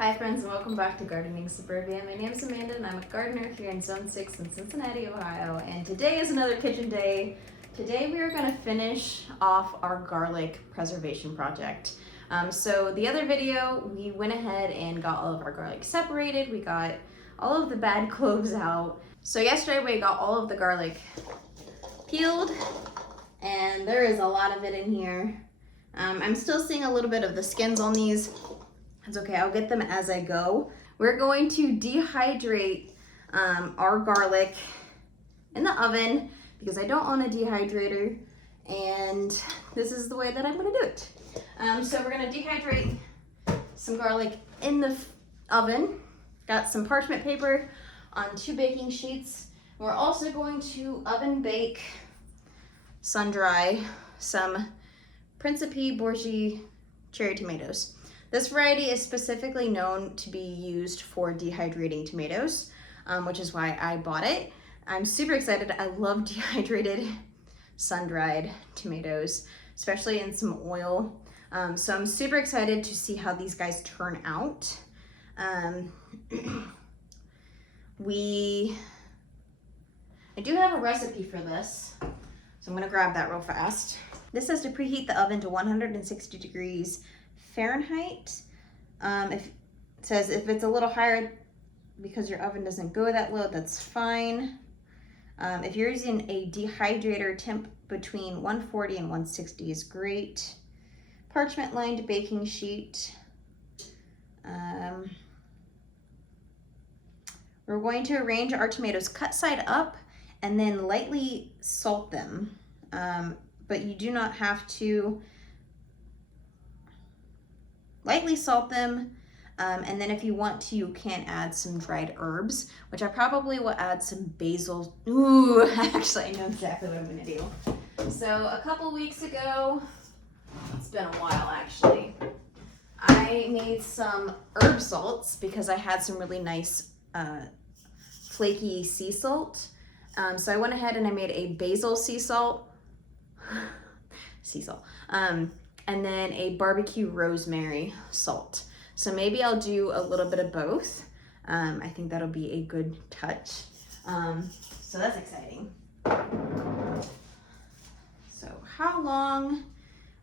Hi friends and welcome back to Gardening Suburbia. My name is Amanda and I'm a gardener here in Zone 6 in Cincinnati, Ohio. And today is another kitchen day. Today we are going to finish off our garlic preservation project. So the other video, we went ahead and got all of our garlic separated. We got all of the bad cloves out. So yesterday we got all of the garlic peeled and there is a lot of it in here. I'm still seeing a little bit of the skins on these. It's okay, I'll get them as I go. We're going to dehydrate our garlic in the oven because I don't own a dehydrator, and this is the way that I'm gonna do it. So we're gonna dehydrate some garlic in the oven. Got some parchment paper on 2 baking sheets. We're also going to oven bake, sun dry, some Principe borghese cherry tomatoes. This variety is specifically known to be used for dehydrating tomatoes, which is why I bought it. I'm super excited. I love dehydrated, sun-dried tomatoes, especially in some oil. So I'm super excited to see how these guys turn out. I do have a recipe for this, so I'm gonna grab that real fast. This says to preheat the oven to 160 degrees Fahrenheit. If it says if it's a little higher because your oven doesn't go that low, that's fine. If you're using a dehydrator, temp between 140 and 160 is great. Parchment lined baking sheet. We're going to arrange our tomatoes cut side up and then lightly salt them, but you do not have to. Lightly salt them, and then if you want to, you can add some dried herbs, which I probably will add some basil. Ooh, actually, I know exactly what I'm gonna do. So a couple weeks ago, it's been a while actually, I made some herb salts because I had some really nice flaky sea salt. So I went ahead and I made a basil sea salt, and then a barbecue rosemary salt. So maybe I'll do a little bit of both. I think that'll be a good touch. So that's exciting. So how long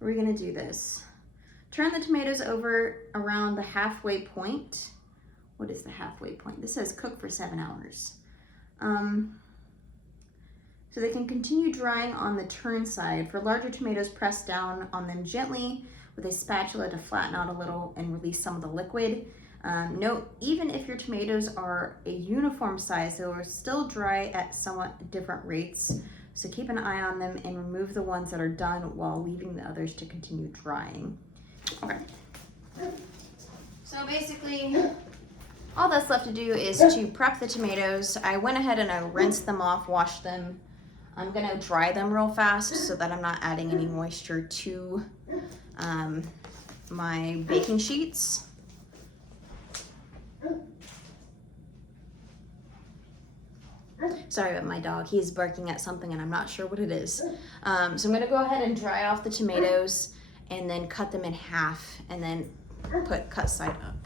are we gonna do this? Turn the tomatoes over around the halfway point. What is the halfway point? This says cook for 7 hours. So they can continue drying on the turn side. For larger tomatoes, press down on them gently with a spatula to flatten out a little and release some of the liquid. Note, even if your tomatoes are a uniform size, they will still dry at somewhat different rates. So keep an eye on them and remove the ones that are done while leaving the others to continue drying. Okay. So basically, all that's left to do is to prep the tomatoes. I went ahead and I rinsed them off, washed them. I'm gonna dry them real fast so that I'm not adding any moisture to my baking sheets. Sorry about my dog, he's barking at something and I'm not sure what it is. So I'm gonna go ahead and dry off the tomatoes and then cut them in half and then put cut side up.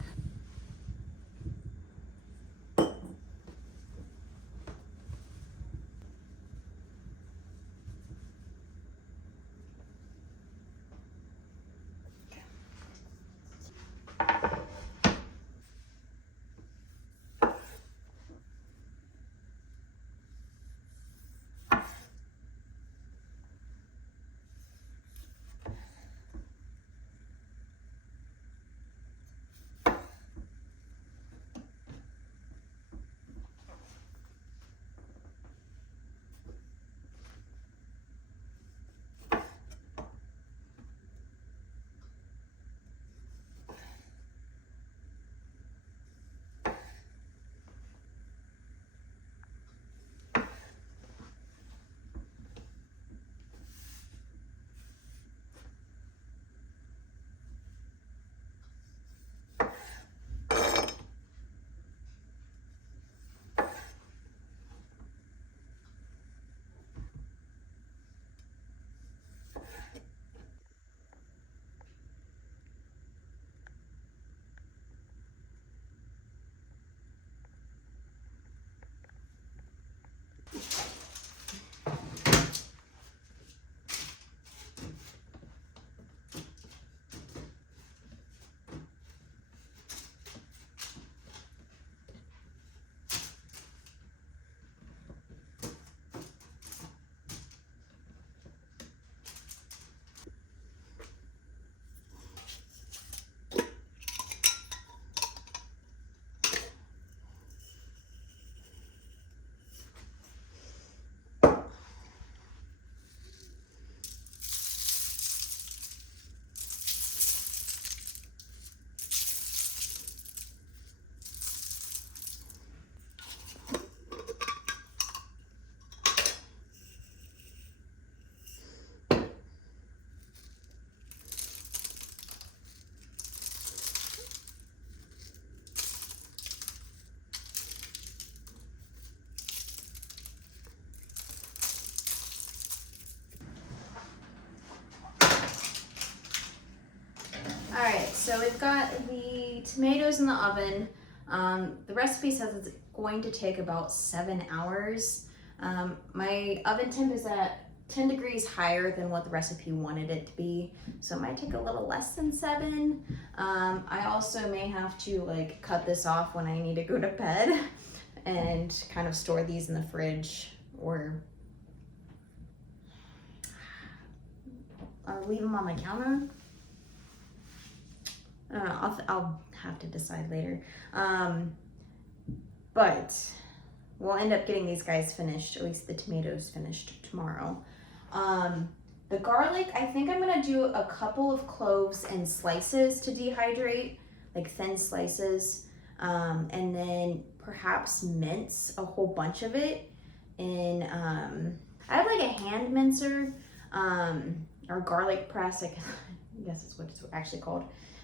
tomatoes in the oven. The recipe says it's going to take about 7 hours. My oven temp is at 10 degrees higher than what the recipe wanted it to be, so it might take a little less than 7. I also may have to like cut this off when I need to go to bed and kind of store these in the fridge or leave them on my counter. I'll have to decide later. But we'll end up getting these guys finished, at least the tomatoes finished tomorrow. The garlic, I think I'm gonna do a couple of cloves in slices to dehydrate, like thin slices, and then perhaps mince a whole bunch of it in, I have like a hand mincer, or garlic press, I guess is what it's actually called.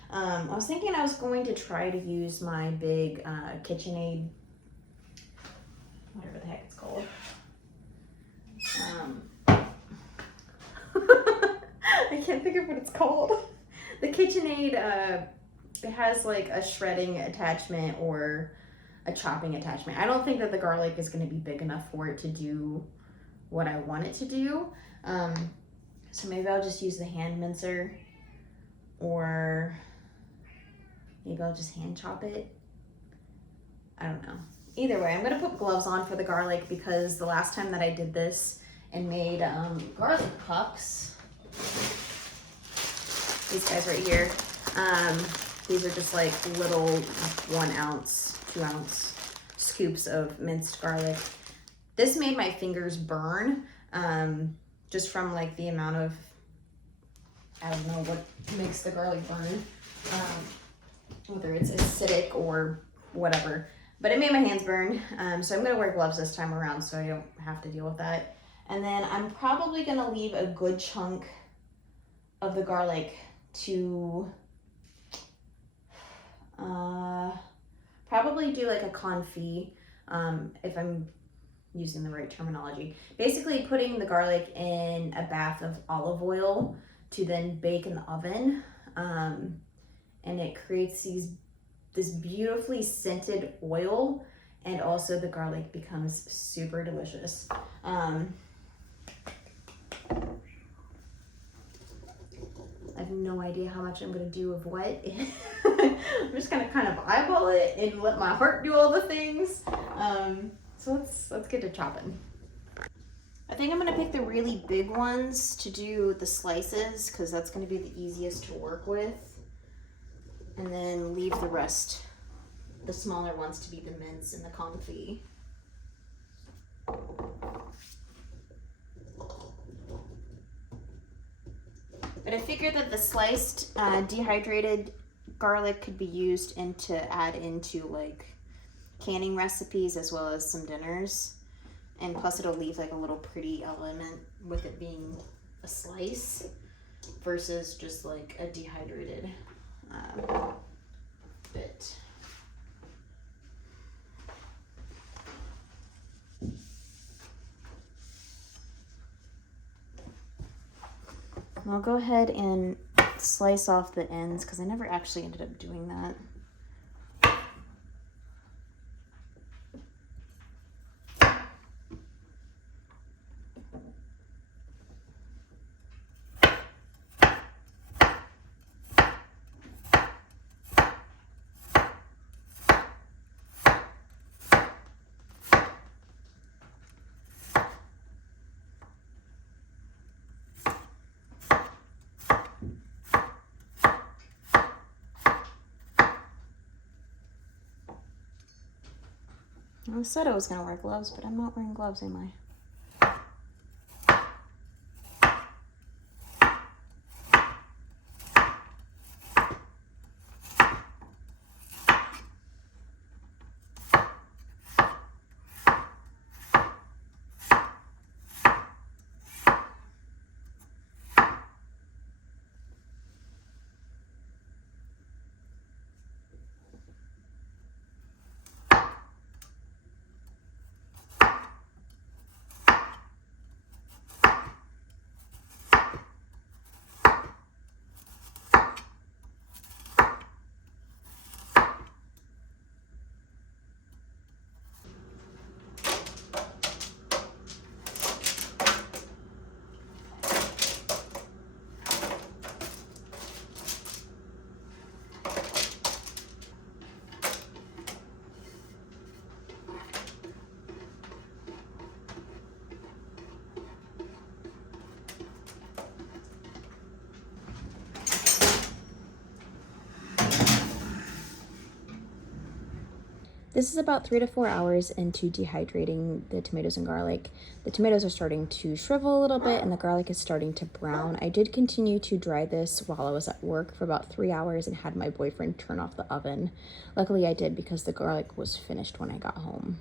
I was thinking I was going to try to use my big KitchenAid, whatever the heck it's called. I can't think of what it's called. The KitchenAid, it has like a shredding attachment or a chopping attachment. I don't think that the garlic is going to be big enough for it to do what I want it to do. So maybe I'll just use the hand mincer, or maybe I'll just hand chop it. I don't know. Either way, I'm gonna put gloves on for the garlic because the last time that I did this and made garlic pucks, these guys right here, these are just like little 1 ounce, 2 ounce scoops of minced garlic. This made my fingers burn, just from like the amount of, I don't know what makes the garlic burn, whether it's acidic or whatever, but it made my hands burn. So I'm gonna wear gloves this time around so I don't have to deal with that. And then I'm probably gonna leave a good chunk of the garlic to probably do like a confit, if I'm using the right terminology. Basically putting the garlic in a bath of olive oil to then bake in the oven, and it creates this beautifully scented oil, and also the garlic becomes super delicious. I have no idea how much I'm gonna do of what. I'm just gonna kind of eyeball it and let my heart do all the things. So let's get to chopping. I think I'm gonna pick the really big ones to do the slices because that's gonna be the easiest to work with. And then leave the rest, the smaller ones, to be the mince and the confit. But I figured that the sliced dehydrated garlic could be used to add into like canning recipes as well as some dinners. And plus it'll leave like a little pretty element with it being a slice versus just like a dehydrated bit. I'll go ahead and slice off the ends because I never actually ended up doing that. I said I was going to wear gloves, but I'm not wearing gloves, am I? This is about 3 to 4 hours into dehydrating the tomatoes and garlic. The tomatoes are starting to shrivel a little bit and the garlic is starting to brown. I did continue to dry this while I was at work for about 3 hours and had my boyfriend turn off the oven. Luckily I did because the garlic was finished when I got home.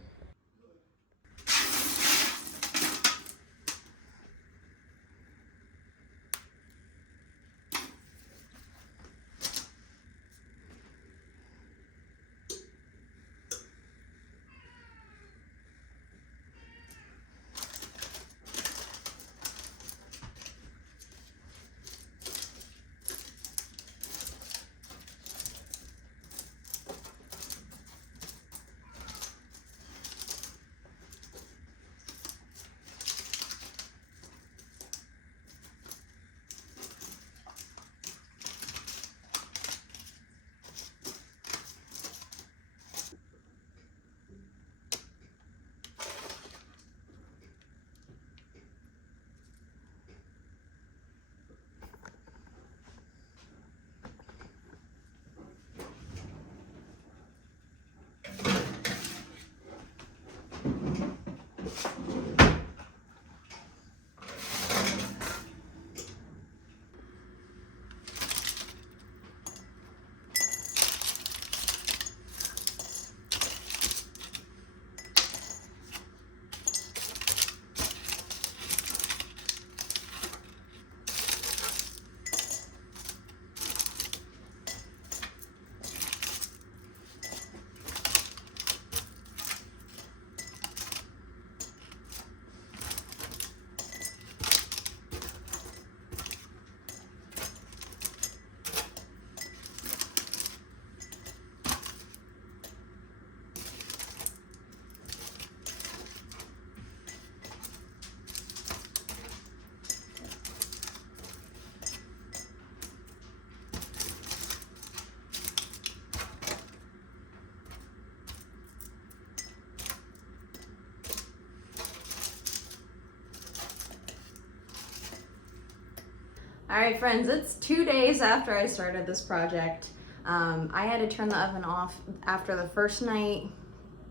All right, friends, it's 2 days after I started this project. I had to turn the oven off after the first night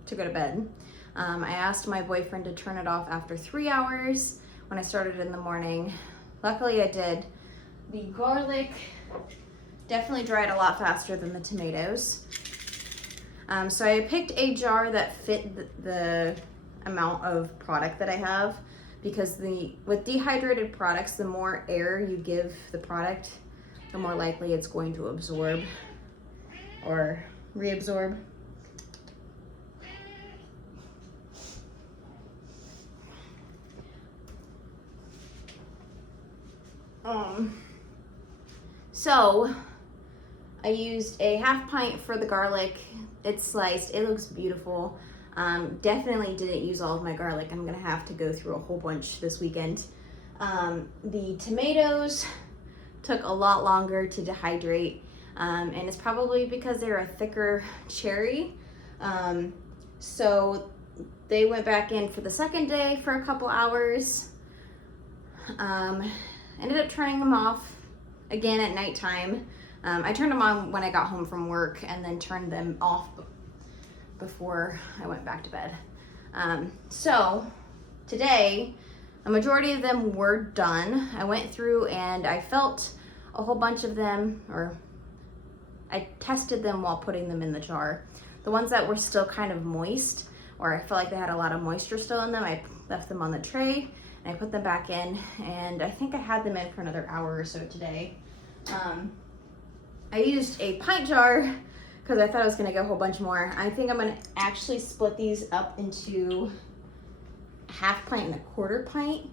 to go to bed. I asked my boyfriend to turn it off after 3 hours when I started in the morning. Luckily I did. The garlic definitely dried a lot faster than the tomatoes. So I picked a jar that fit the amount of product that I have, because with dehydrated products, the more air you give the product, the more likely it's going to absorb or reabsorb. So I used a half pint for the garlic. It's sliced, it looks beautiful. Definitely didn't use all of my garlic. I'm gonna have to go through a whole bunch this weekend. The tomatoes took a lot longer to dehydrate, and it's probably because they're a thicker cherry. So they went back in for the second day for a couple hours. Ended up turning them off again at nighttime. I turned them on when I got home from work and then turned them off before I went back to bed. So today, a majority of them were done. I went through and I felt a whole bunch of them, or I tested them while putting them in the jar. The ones that were still kind of moist, or I felt like they had a lot of moisture still in them, I left them on the tray and I put them back in, and I think I had them in for another hour or so today. I used a pint jar because I thought I was gonna go a whole bunch more. I think I'm gonna actually split these up into a half pint and a quarter pint.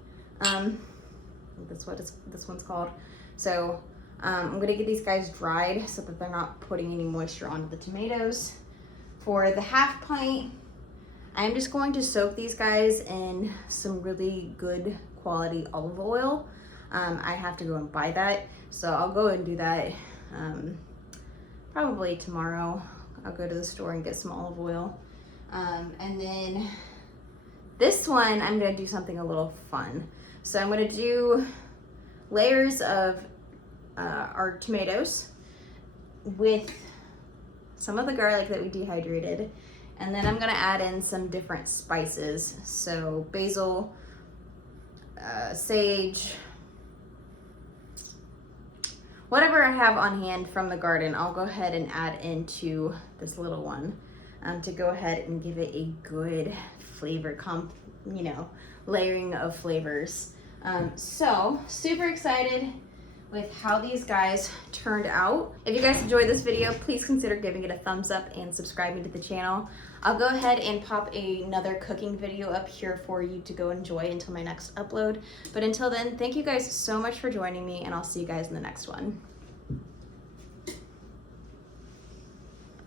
That's what this one's called. So I'm gonna get these guys dried so that they're not putting any moisture onto the tomatoes. For the half pint, I'm just going to soak these guys in some really good quality olive oil. I have to go and buy that, so I'll go and do that probably tomorrow. I'll go to the store and get some olive oil. And then this one, I'm gonna do something a little fun. So I'm gonna do layers of our tomatoes with some of the garlic that we dehydrated, And then I'm gonna add in some different spices. So basil, sage, whatever I have on hand from the garden, I'll go ahead and add into this little one to go ahead and give it a good flavor, layering of flavors. So super excited with how these guys turned out. If you guys enjoyed this video, please consider giving it a thumbs up and subscribing to the channel. I'll go ahead and pop another cooking video up here for you to go enjoy until my next upload. But until then, thank you guys so much for joining me, and I'll see you guys in the next one.